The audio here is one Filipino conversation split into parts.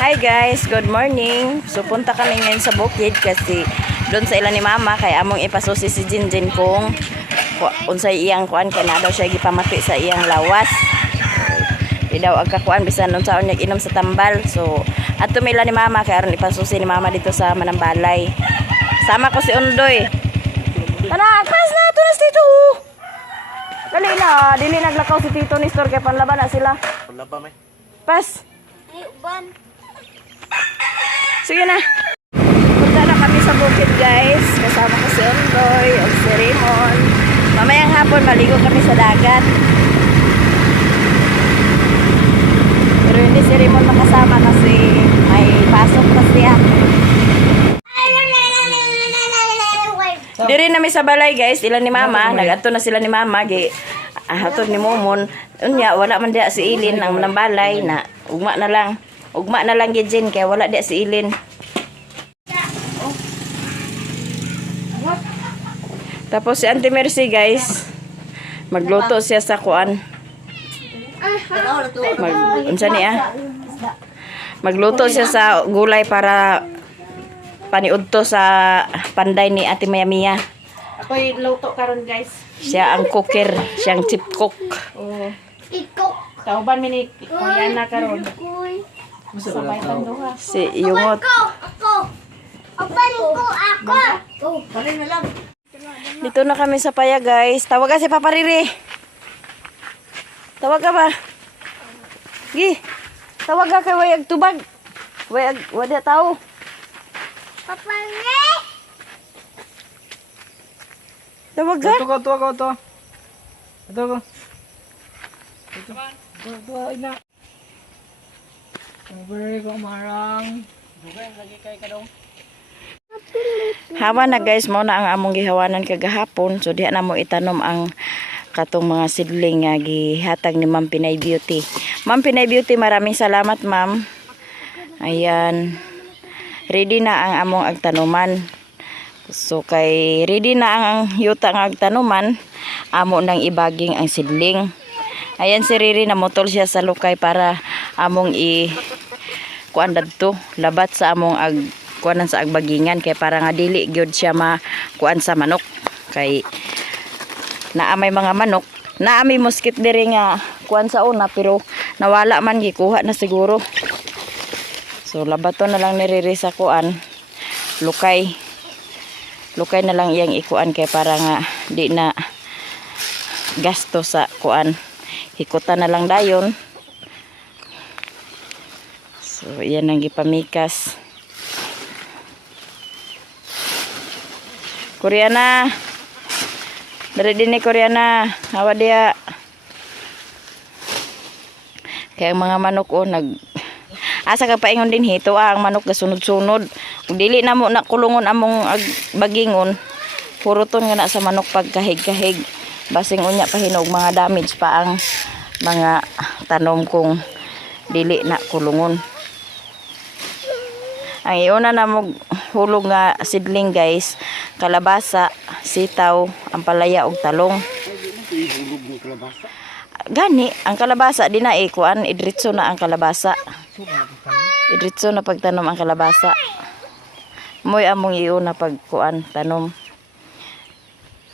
Hi guys, good morning. So punta kami ngayon sa bukid kasi doon sa ila ni mama kay among ipasusi si Jinjin kung unsay iyang kuan kay na daw siya gipamati sa iyang lawas. Di daw agkakuan bisan unsaon niya inom sa tambal. So ato mila ni mama kay aron ipasusi ni mama dito sa Manambalay. Sama ko si Undoy. Tara, pas na to na dito. Dali na, dili naglakaw si Tito ni Store kay panlaban na sila. Panlaban may. Pas. Ay, uban. Sige na. Punta na kami sa bukid guys. Kasama ko si Undoy o si Raymond. Mamayang hapon maligo kami sa dagat. Pero hindi si Raymond makasama kasi may pasok kasi Diri na mi sa balay guys, ilan ni mama, nagadto na sila ni mama hatod ni Momon. Unya wala man dia si Ilin ang Manambalay na ugma na lang. Ugma na lang gidjin kay wala dia si Ilin. Tapos si Auntie Mercy guys, magluto siya sa kuan. Unsa niya? Magluto siya sa gulay para paniudto sa panday ni Ate Maya Mia. Ako'y luto karon guys. Siya ang cooker, siyang chip cook. Oh. Ikok. Kauban mi ni Kuya karon. Sabay tanduha. Si Yungot. Ako. Open ko ako. Oh, balik na lang. Dito na kami sa paya guys. Tawag ka si Papa Riri. Tawag ka ba? Gi. Tawag ka kay Wayag Tubag. Wada tao. Papa Riri. Tawag ka? Ito ko. Ito ina. Beri ko marang. Dugay lagi kay kadong. Hawa na guys, mo na ang among gihawanan kagahapon. So diha na mo itanom ang katong mga seedling nga gihatag ni Ma'am Pinay Beauty. Ma'am Pinay Beauty, maraming salamat ma'am. Ayan. Ready na ang among agtanuman. So kay ready na ang yuta ng agtanuman, amo nang ibaging ang seedling. Ayan si Riri, namutol siya sa lukay para among kuan dadto, labat sa among kuanan sa agbagingan kay para nga dili gyud siya kuan sa manok. Kay naamay mga manok, naamay mosquito diri nga kuan sa una pero nawala man gikuha na siguro. So labato na lang ni Riri sa kuan lukay na lang iyang ikuan kay para nga di na gasto sa kuan, hikutan na lang dayon. So yan ang gipamikas. Koreana, dari din ni Koreana, hawa dia. Kaya ang mga manok asa ka paingon din hito ang manok gasunod-sunod. Ug dili na mo na kulungon among bagingon. Puruton nga na sa manok pagkahig-kahig. Basing unya pahinog mga damage pa ang mga tanom kung dili na kulungon. Ang iuna na mo hulog nga seedling guys, kalabasa, sitaw, ampalaya ug talong. Gani ang kalabasa di na kuan idritso na ang kalabasa. Idritso na pagtanom ang kalabasa. Moy among iuna pagkuan tanom.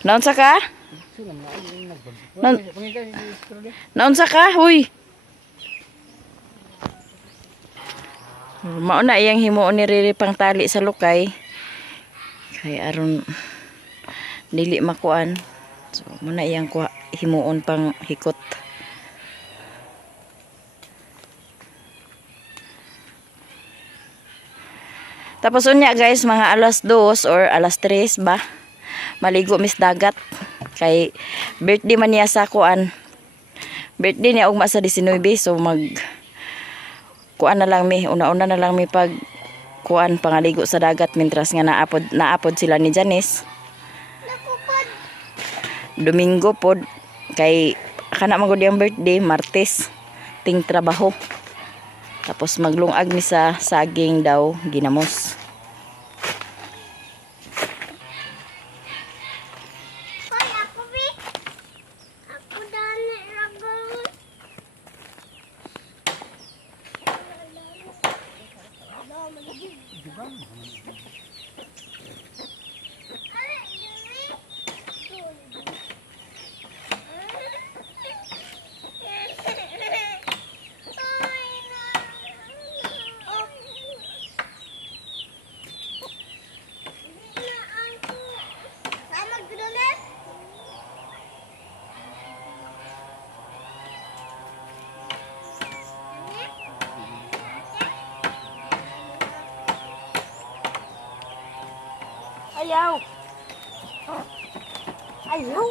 Naunsa ka? Naunsa ka? Huy. Mao na iyang himuon ni Riri pang tali sa lukay. Kay aron dili makuan. So mo na iyang himuon pang hikot. Tapos unya guys, mga alas 2 or alas 3 ba, maligo mis dagat. Kay birthday man niya sa kuan. Birthday niya ugma sa 19, so kuan na lang mi, una-una na lang mi pag kuan pangaligo sa dagat mintras nga naapod sila ni Janice. Domingo pod kay kana man gud yung birthday, Martes ting trabaho. Tapos maglungag mi sa saging daw ginamos. Ayaw. Ayaw.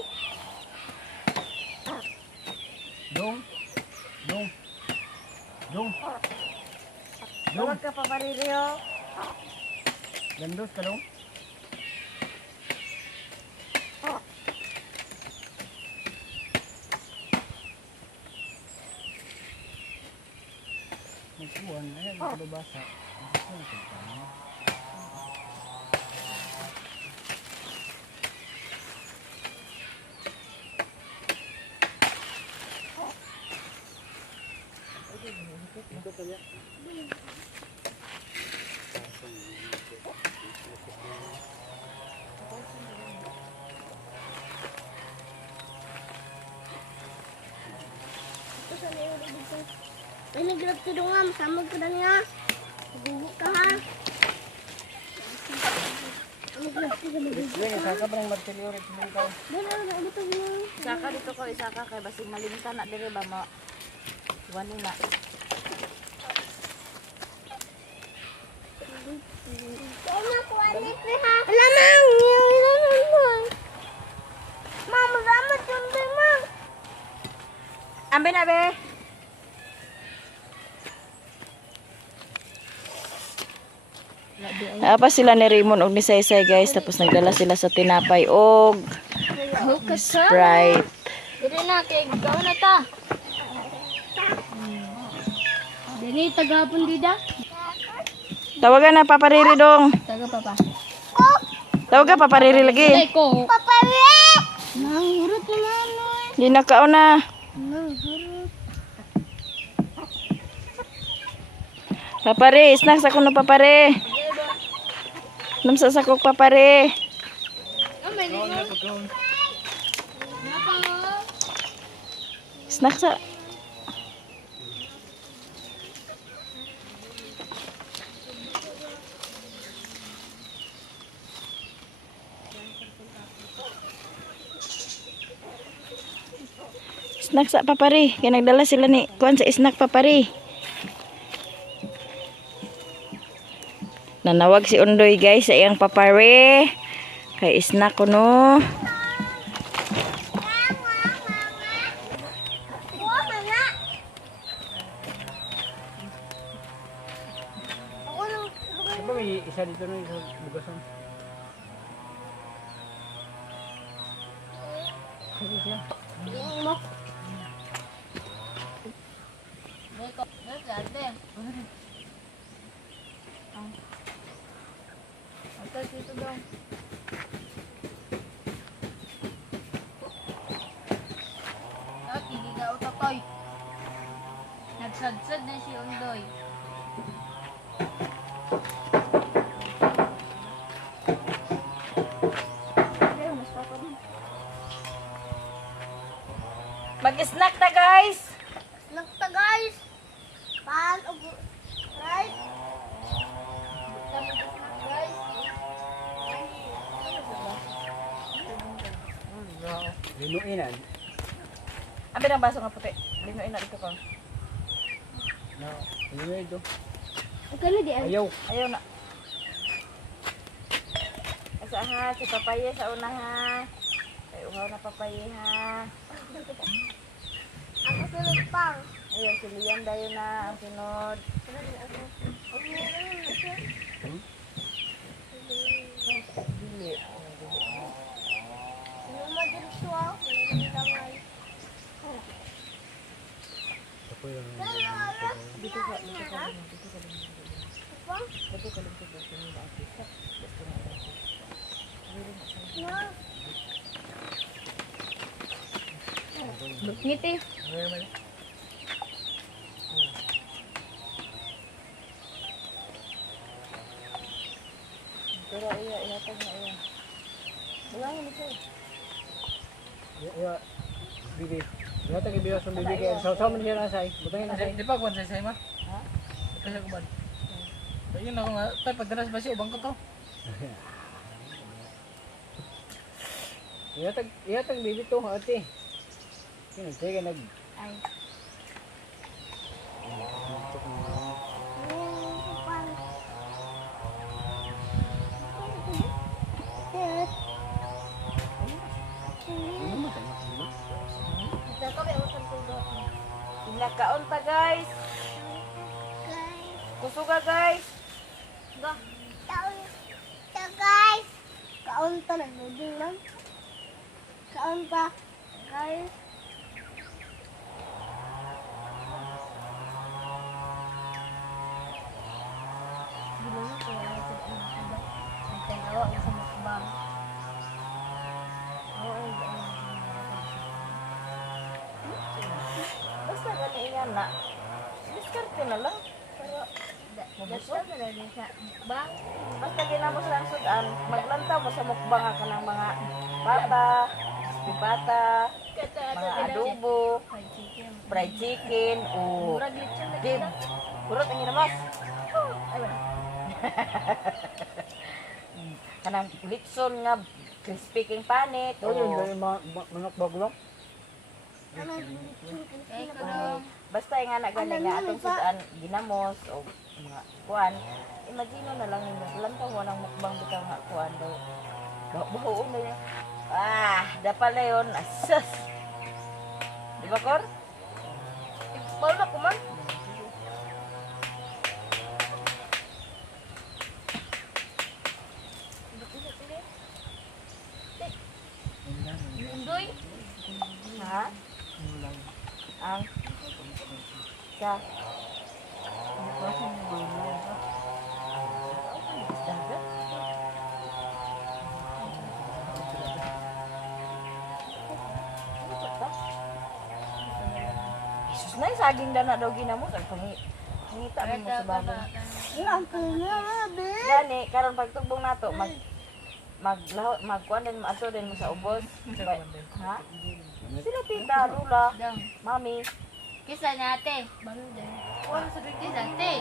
Dong. Dong. Dong. Huwag ka papaririyo. Gandos ka dong. Magkuhan, ayan, kababasa. Ini gelap tu dong, sama kerana bubuk kah? Saka pa ng martilyo rin sa ikaw. Betul ni. Isaka dito ko, isaka kay basig malimtan na dire ba ma. Wani na. Mama kualit ni ha. Lamang. Mama ramat yung lamang. Ambe na be. Apa sila ni Raymond og ni Saysay guys, tapos nagdala sila sa tinapay og Sprite. Dili na kay gaw na ta. Dili tagapon dida. Tawagan na papariri dong. Taga papa. Tawagan papariri lagi. Ko. Papari. Nang hurut naman. Di nakao na. Nang hurut. Papare, snack sa kuno papare. Namsa sa kog papare. Snack sa. Snack sa papare. Kaya nagdala sila ni kuan sa snack papare. Nanawag si Undoy guys sa iyang papare. Kay snack ko no. Diba may isa dito na isa bugasan? Sige siya. Nagsadsad na si Undoy. Mag-snack ta guys. Nagta guys. Pan og right. Linuinan. Ambil ang baso nga puti. Linuin na dito ko. No, linuin ito. Kano di ay? Ayaw. Ayaw na. Asa ha, si papaye sa una ha. Ay uhaw na papaye ha. Ako sulod pang. Ayaw si Lian dayo na ang sunod. Dili. Lumad dito ah. Ako yung... Dito ka, dito ka. Dito ka. Dito ka lang sa sunod na ate. Ngiti. Pero ihatag na iya. Bulangin mo siya. Ya, bibi. Ya tagi biyo sa bibi kay saw man siya nasay. Butangin nasay. Di pa ko sa ima. Ha? Kasi ko ba? Ayun ako nga, tay pagdanas ba siya ubang ko to. Ya tag bibi to ate. Kini sige nag Ay. Pinakaon ta guys. Kusuga guys. Kaon ta na nuding lang. Kaon ta. Guys. Gimana ko ya sa ano? Ang tanawa sa mukbang. Basta gani yan na. Diskarte na lang. Pero Basta na lang sa mukbang. basta ginamos lang sudan, maglantaw mo sa mukbang ka ng mga bata, bata, mga adobo, Fried chicken. fried chicken, o Murag lechon na dib. Kurot ang ginamos. Ay wala. Kanang litson nga crispy king panit. Oh, yun, O, yun, manok bagulong. Kay ko daw. basta yung anak gani nga atong sudan, ginamos, o mga kuan. Imagine na lang yung maglantaw mo ng mukbang bitaw nga kuan daw. Bahuon na yun. Dapa na yun. Asas! Di ba, Kor? Bawal na kuman. Undoy. Ha? Ang? Sa? Dagat? Jesus na yung saging na daw ginamos. Ang pangita mo sa bagong. Gani, karon pagtugbong nato, magkuan din, maaso din mo sa ubos. Ha? Sila tita, lula, Dang. mami. Kisa na ate. Balo din. Kisa ate.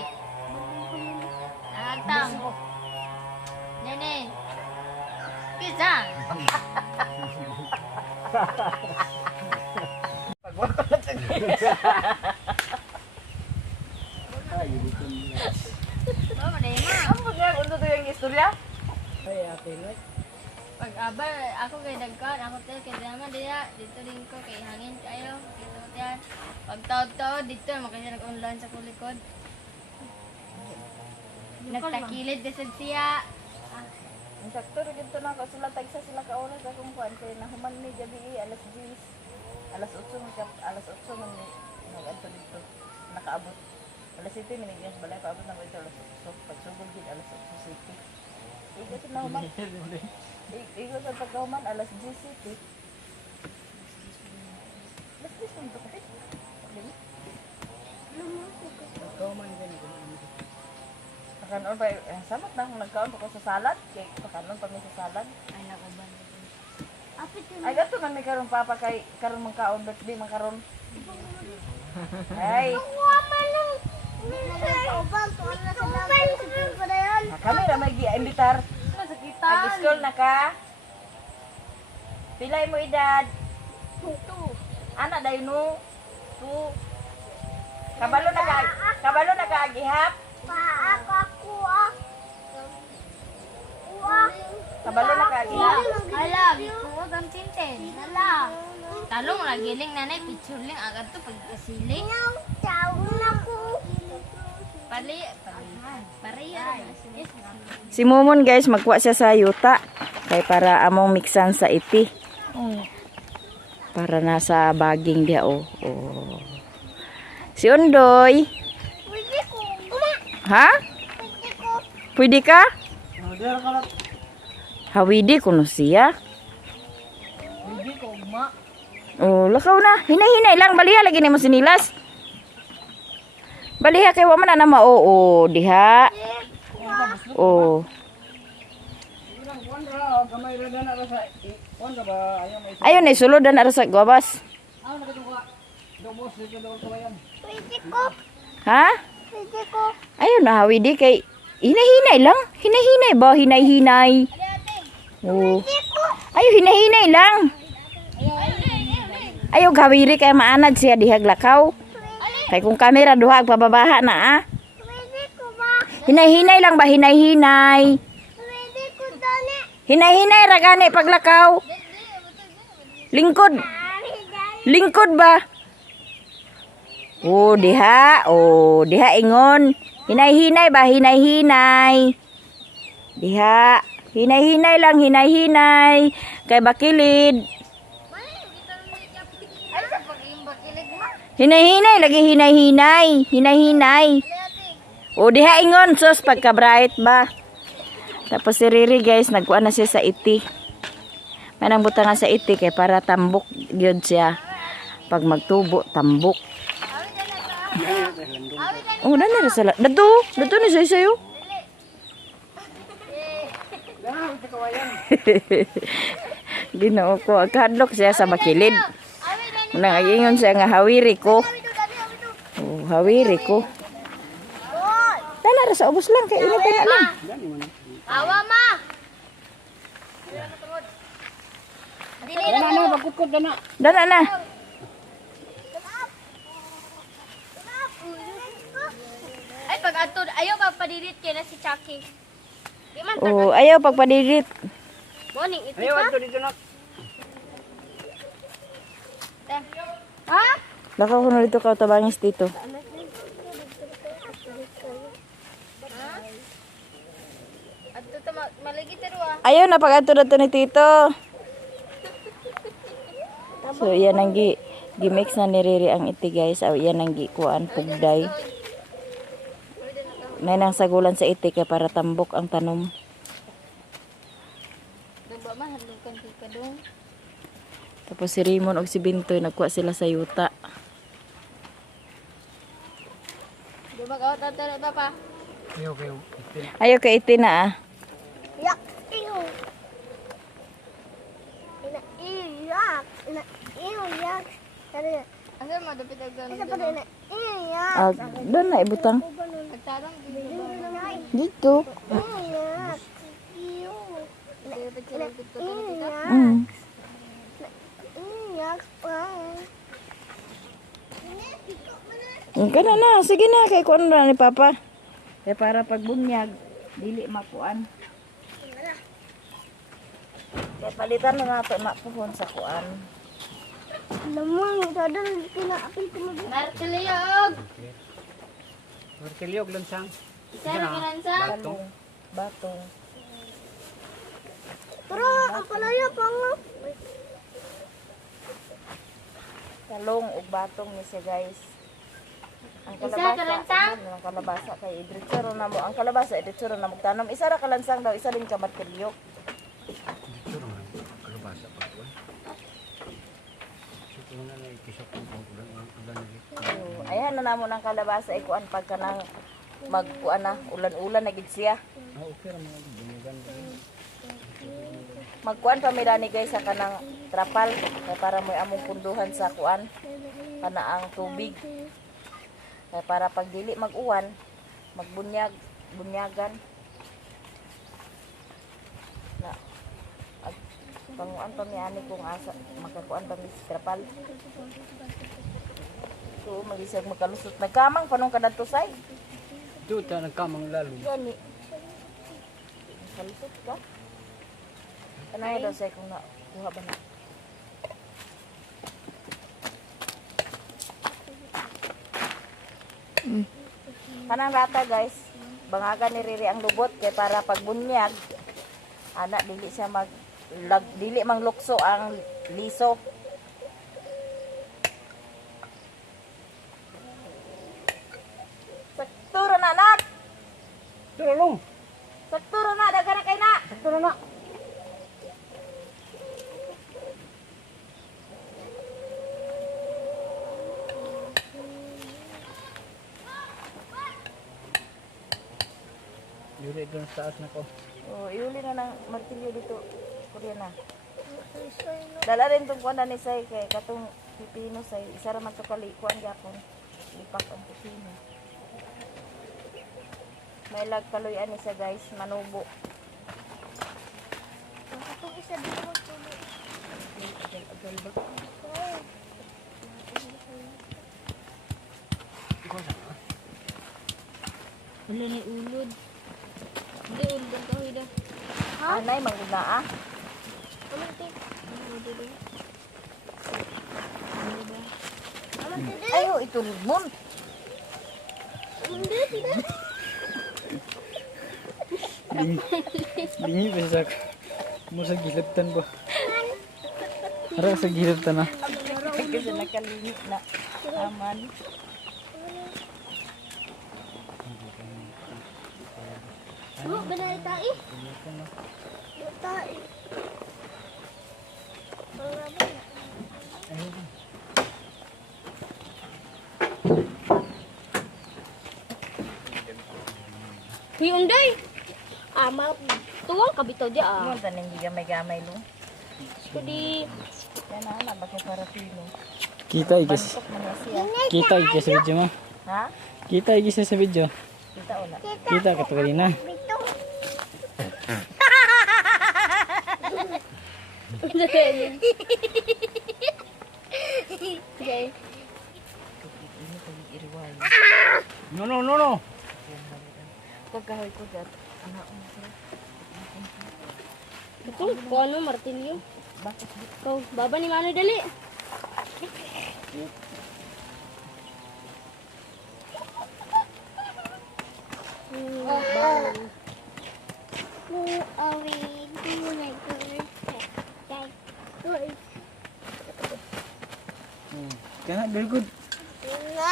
Agtang. Nene. Kisa. Mama na ma. Ano ba nga kung ito yung istorya? Ay, ate, like. Pag aba ako kay dagkan, ako tayo kay naman diya, dito din ko kay hangin kayo, dito yan. Pag taod-taod dito makanya nag-online sa kulikod. Nagtakilid desad siya. Ang sakto rin dito na ako sila tagsa sila kauna sa kung kuan kaya nahuman ni gabi alas 10. Alas 8 man ni nag-adto dito. Nakaabot. Alas 7 minigyan balay paabot na mo ito alas 8. Pagsugod gid alas 8 city. Igo sa nahuman. Igo sa pagkahuman alas 10 city. Alas 10 man to kasi. Ikaw man gani. Pakanon pa, samot na kung nagkaon pa ko sa salad. Kaya pakanon pa mi sa salad. Ay nakuban. Ay, gato man may karon papa kay karon magkaon birthday man karon. Ay, kami ra may gi-imbitar. Nasakitan. Nag-school na ka? Pilay mo edad? Ana dayon no? 2. Kabalo na ka agihap? Kabalo na ka agihap? Halag, huwag ang tintin. Halag. Talong lah giling nanay, picture lang agad to pagkasiling. Pali, pariya. Si Momon guys, magkuha siya sa yuta. Kay para among mixan sa iti. Para nasa baging dia oh. Si Undoy. Ha? Pwede ka? Diyan ka lang. Hawidi kuno siya. Hindi ko ma. Oh, lakaw na. Hinay-hinay lang. Baliha lagi ni mo sinilas. Baliha kay wa man na mao. Oh, diha. Oh. Gamay ra na ra sa kuan ka ba ayaw may Ayun ay sulod na sa guabas. ano na katong ka. Dobos dito daw kawayan. Ha? Ayun na hawi di kay hinay-hinay lang. Hinay-hinay ba? Hinay-hinay. Oh. Ayo hinay-hinay lang. Ayo gawiri kay maanad siya dihaglakaw. Kay kung kamera duha pababaha na ah. Hinay-hinay lang ba? Hinay-hinay. Hinay-hinay ra gani paglakaw. Lingkod. Lingkod ba? Oh, diha. Oh, diha ingon. Hinay-hinay ba? Hinay-hinay. Diha. Hinay-hinay lang, hinay-hinay. Kay bakilid. Hinay-hinay lagi hinay-hinay. Hinay-hinay. Oh, diha ingon sus pagka bright ba. Tapos si Riri guys, nagkuha na siya sa iti. May nang butangan sa iti kay para tambok gyud siya. Pag magtubo, tambok. Oh, dali ra sala. Dato ni sayo. Ginoo ko, agkadlok siya sa bakilid. Unang agingon siya nga hawiri ko. Oh, hawiri ko. Dala ra sa ubos lang kay init na lang. Awa ma. Dili Dana na pagkukod dana. Dala na. Ay pag ato ayaw pa padilit kay na si Chucky. Di man Oh, ayaw pagpadilit. morning ito Ayaw pa. ato dito na. Ha? Lakaw ko na dito ka tabangis dito. Ato ta maligi tero ah. Ayaw na pag ato ni Tito. So, yan ang gimix na ni Riri ang iti guys. Aw, yan ang gikuan pugday. May nang sagulan sa iti kaya para tambok ang tanom. Dagba man hadlok kan ka dong. Tapos si Raymond og si Bintoy nagkuha sila sa yuta. Di ba ka ta ba pa? Ayaw kayo. Ayaw kay iti na ah. Yak. Iyo. Iyak. Iyak. Asa mo dapit ang gano'n? Ah, doon na ibutang. Nagtarong dito ba? Dito. Dapit sila dito dito. Mm. Ka na. Sige na. Kay kuan na ni Papa. Kaya para pagbunyag, dili makuan. Kaya palitan na nato na puhon sa kuan. Martiliog. Markelyog lansang. Isa na kinansa. Batong. Pero ang palaya pa nga. Talong ug batong ni siya guys. Ang Isa kalabasa, kalansang? ang kalabasa kay idritsuro na mo. Ang kalabasa idritsuro na mo tanom. Isa ra kalansang daw, isa rin ka martilyok. Kalabasa pa ko. Suko na na ikisok ko ulan So, ayan na namo ng kalabasa ikuan pagka nang magkuan na ulan-ulan na gid siya. Okay ra mga bumugan. Magkuan pa mirani guys sa kanang trapal kay para mo among punduhan sa kuan kana ang tubig. Kay para pag dili mag-uwan, bunyagan. Na panguan pa mi ani kung asa makakuan pa mi sa trapal. So magisag makalusot nagkamang panong kadto say. Ito ta nagkamang lalo. Gani. Kalusot ka? Ano daw say kung na kuha ba na? Kanang rata guys, bangagan ni Riri ang lubot kay para pagbunyag ana dili siya dili mang lukso ang liso. Sakturo na anak. Tulong. Sakturo na dagan na kay na. Sakturo na. Yuri doon sa taas na ko. Oh, iuli na ng martilyo dito. Korea na. Dala rin tong kuan ni say kay katong pipino say isa ra man to kali kuan gyapon. Lipak ang pipino. May lag kaluyan ni sa guys, manubo. Itong isa dito magtuloy. Wala na ulod. Hindi ulod ang kahoy daw. Anay mangguna ah. Amanti. Ayo itu limon. Lingi besak. Mo sa gilabtan ba? Ara sa gilabtan na. Kasi nakalimit na. Aman. Oh, benar tai. Tai. Hyundai. Amal tuwang kabitaw dia ah. Mo taning gamay-gamay lo. Kudi Yan na bakit para pino. Kita igis. Sok man na siya. Kita igis sa video mo. Ha? Kita igis sa video. Kita wala. Kita ka to kanina. Okay. No. Pagkahoy ko gat. Anak mo siya. Ito, kung ano, martilyo. Ikaw, baba ni Mano dali. Kana very good.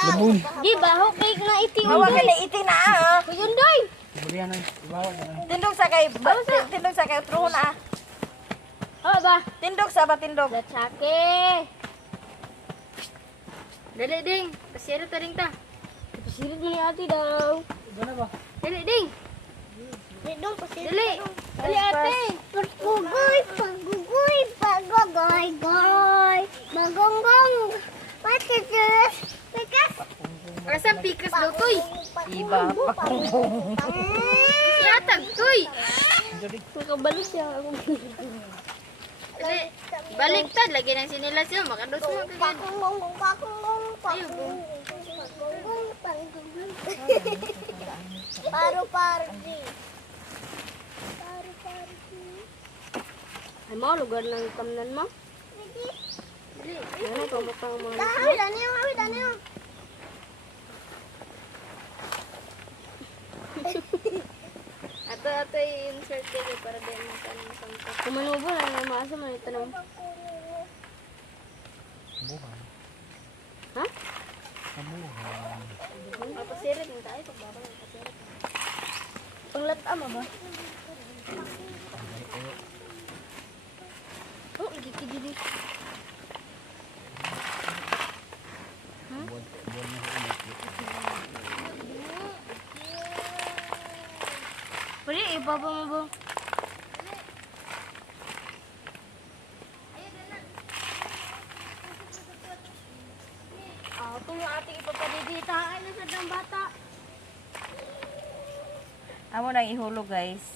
Labun. Di, baho kay na iti Bawa ka undoy. na iti na ah. Undoy. Bulian na. Bawa na. Tindog sa kay truho na ah. Oh, ba? Tindog sa ba tindog. Datsake. Dali, ding. Pasirit ta ring ta. Pasirit mo ni ate daw. Gana ba? Dali, ding. Dali. Dali, ate. Pagugoy, pagogoy. Magonggong. What is this? Because Asam pikas daw, toy. Iba pa. Yatag, toy. Nakabalik siya. Dali. Baliktad. Lagi ng sinilas yun. Makados mo kagad. Paru-pardi. Ay mo, lugar ng kamnan mo. Dali. Ano, pamutang mga Dahil, daniyo. Ato i-insert kayo para din magtanong sa mga. Kung manubo na yung maasa mo itanong. Buhay. Ha? Kabuhay. Papasirit mo tayo. Pagbaba ng papasirit. Panglata mo ba? Oh, lagi ka dito. Pwede, ibaba mo ba? Ito yung ating ipapadiditaan na sa ng bata. Amo nang ihulog guys.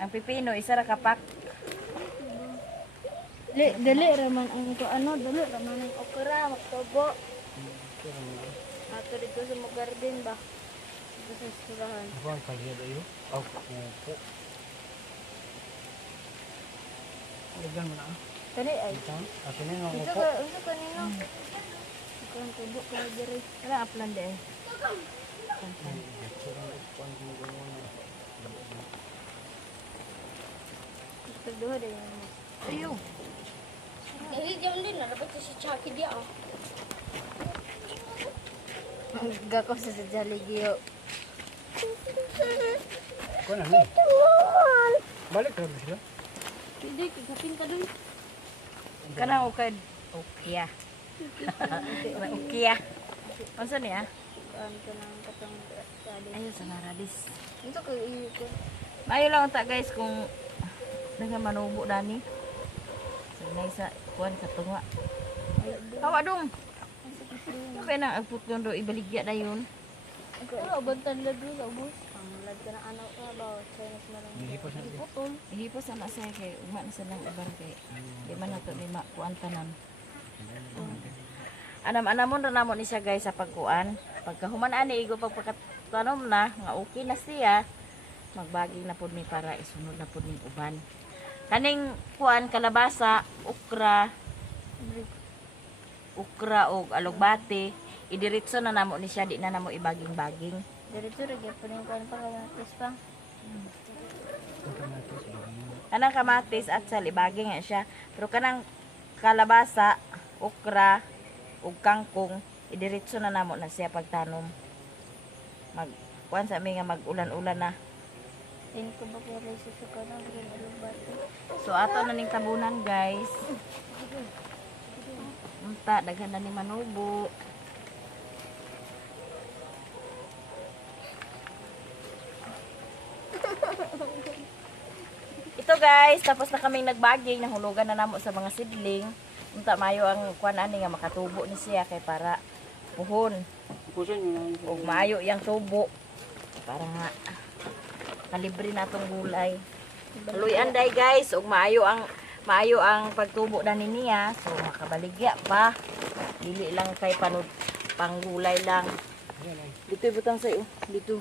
Ang pipino isa ra kapak. Dali raman ang ito dali raman ang okra, magtobo. Ato dito sa mga garden ba? Dito sa eskwelahan. Ako ang kaliya dayo. Aw, pupo. Lagyan mo na. Kani ay. Ito. Akin na yung Ito upo. ka, ito kanino? Ito ang tubo ka diri. Kala aplan de. Ito duha din. Ayo. Dali diyan din dapat si Chucky dia. Gako sa Jaligyo. Ako na ni. Balik ka sila. Hindi kagapin ka dun. Kana ukad. Okya. Okya. Unsa niya? Kanto ng katong radis. Ayun sa radis. Ito ko ko. Maayo lang ta guys kung dengan manubo dani. So sa kuan sa tunga. Hawa dong. Kapay na agput ko do ibaligya na yun. Ano bantan lado sa ubos. Ang lad ka na ano ka ba? Chinese na lang. Hihipos na. Putol. Ihipos na sa kay ugma na sa lang ibar kay di man nato ni makuan tanan. Anam mo na namo ni siya guys sa pagkuan. Pagkahuman ani igo pagpakatanom na nga okay na siya. Magbaging na pud mi para isunod na pud ning uban. Kaning kuan kalabasa, ukra o alugbate, idiretso na namo ni siya, di na namo ibaging-baging. Diretso ra gyud puning kan pa kamatis pa. Kanang kamatis at sal ibaging nga siya. Pero kanang kalabasa, ukra ug kangkong, idiretso na namo na siya pagtanom. Mag kuan sa mi nga mag-ulan-ulan na. Din ko ba ko rin sa kanang green alugbate. So ato na ning tabunan guys. Unta daghan na ni manubo. Ito guys, tapos na kaming nagbaging, nahulugan na namo sa mga sidling. Unta mayo ang kuan ani nga makatubo ni siya kay para puhon. Puson yun. Ug maayo yang tubo para nga kalibre natong gulay. Luyan day guys, ug maayo ang pagtubo na niya. So makabaligya pa. Dili lang kay panud panggulay lang. Dito ibutang sa iyo. Dito.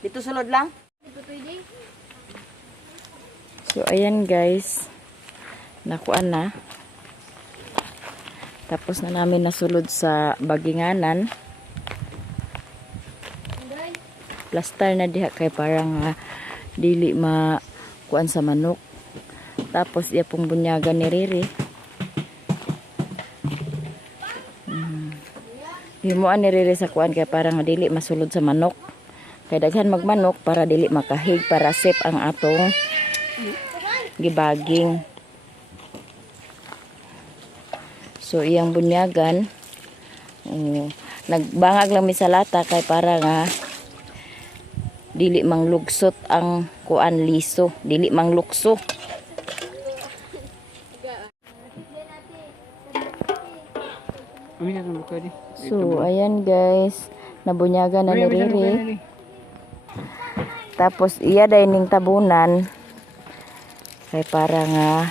Dito sulod lang. Di pa pwede. So ayan guys. Nakuan na. Tapos na namin nasulod sa baginganan. Anday. Plaster na diha kay parang dili makuan sa manok. Tapos iya pong bunyagan ni Riri. Himuan ni Riri sa kuan kay parang dili masulod sa manok. Kay daghan magmanok para dili makahig para safe ang atong gibaging. So iyang bunyagan nagbangag lang mi sa lata kay para nga dili manglugsot ang kuan liso, dili manglukso. Uy, natin buka di. So ayan guys, nabunyagan na ni Riri. Tapos iya dining tabunan kay para nga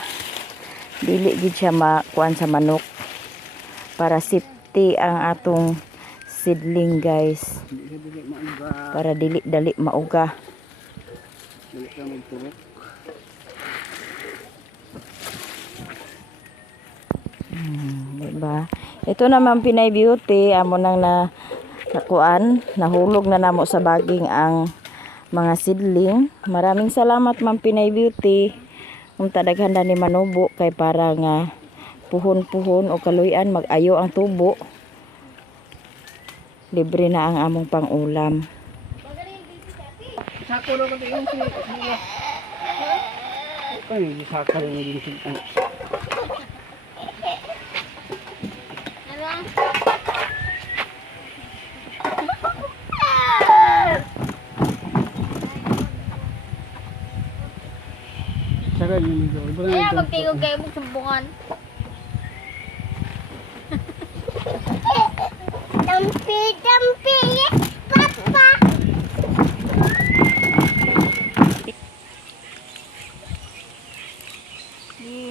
dili gid siya makuan sa manok. Para safety ang atong seedling guys. Dili mauga. Para dili dali mauga. Dili ka magturok. Diba? Ito naman Pinay Beauty, amo nang nakuan, nahulog na namo sa baging ang mga seedling. Maraming salamat Ma'am Pinay Beauty. Kung tadaghan na ni manubo kay para nga puhon-puhon o kaluyan mag-ayo ang tubo. Libre na ang among pang-ulam. Sako ro ko yung si. Ay, sako ro din si. Ano? Saka yun dito. Kaya magtigog kayo mo sumbukan. Dampi, yes, Papa.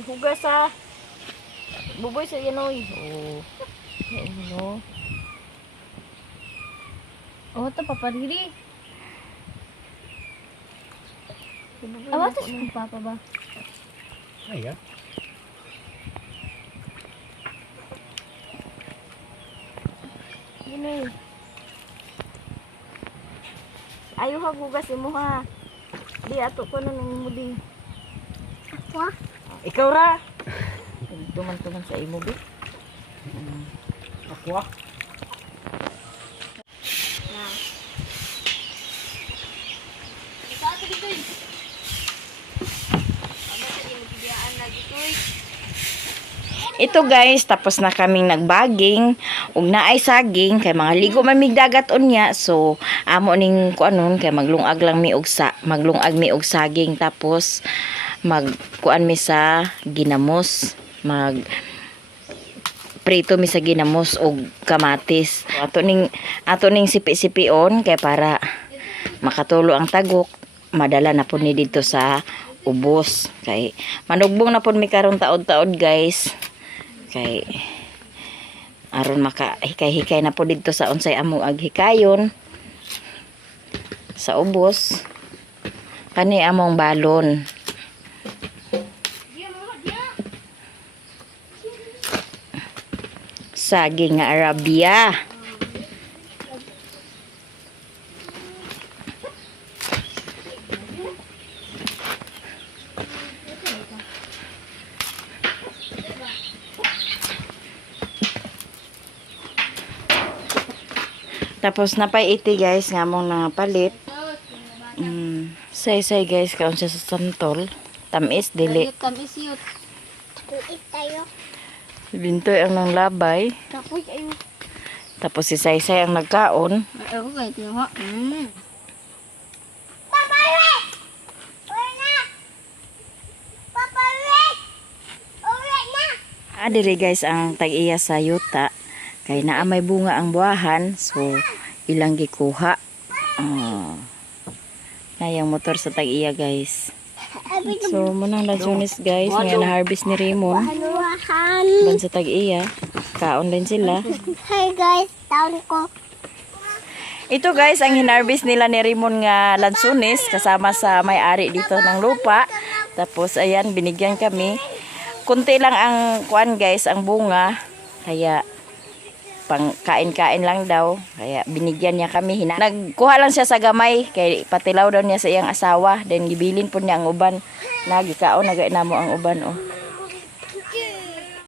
Hugas sa buboy sa yanoy. Oh. Ano? Oh, ito papariri. Awatas kung papa ba? Ay, Yanoy. Ayaw ha hugas mo ha. Di ato ko na nang muding. Wah, Ikaw ra. Tuman-tuman sa imo bi. ako ah. Ikaw ito dito eh. Ano sa iyo magkibiyaan lagi ito eh. Ito guys, tapos na kaming nagbaging. ug naay saging kay mga ligo man mig dagat unya, so amo ning kuanon kay maglungag lang mi og maglungag mi og saging, tapos magkuan mi sa ginamos, mag prito mi sa ginamos og kamatis. So, ato ning sipi-sipion kay para makatulo ang tagok, madala na po ni dito sa ubos. Kay manugbong na po mi karon taod-taod guys. Kay aron maka hikay-hikay na po dito sa unsay amo ag hikayon sa ubos. Kani among balon. Saging nga Arabia. Tapos napay iti guys nga mong napalit. Say guys kaon siya sa santol. Tamis dili. Tamis yun. Tuit tayo. Bintoy ang nang labay. Tapos ayun. Tapos si Saysay ang nagkaon. Ako kahit yung ha. Papa Rick! Uwi na! Papa Rick! Uwi na! Adiri guys ang tag-iya sa yuta. Kay naa may bunga ang buwahan. So ilang gikuha. Nayang motor sa tag-iya guys. So munang lansunis guys. Ngayon na-harvest ni Raymond. Haluhan! Ban sa tag-iya. Kaon din sila. Hi guys, taon ko. Ito guys ang hinarvest nila ni Raymond nga lansunis. Kasama sa may-ari dito ng lupa. Tapos ayan binigyan kami. Kunti lang ang kuan guys ang bunga. Kaya pang kain-kain lang daw. Kaya binigyan niya kami. Nagkuha lang siya sa gamay. Kay patilaw daw niya sa iyang asawa. Then gibilin po niya ang uban. Nagikaon, nagainamo ang uban. Oh.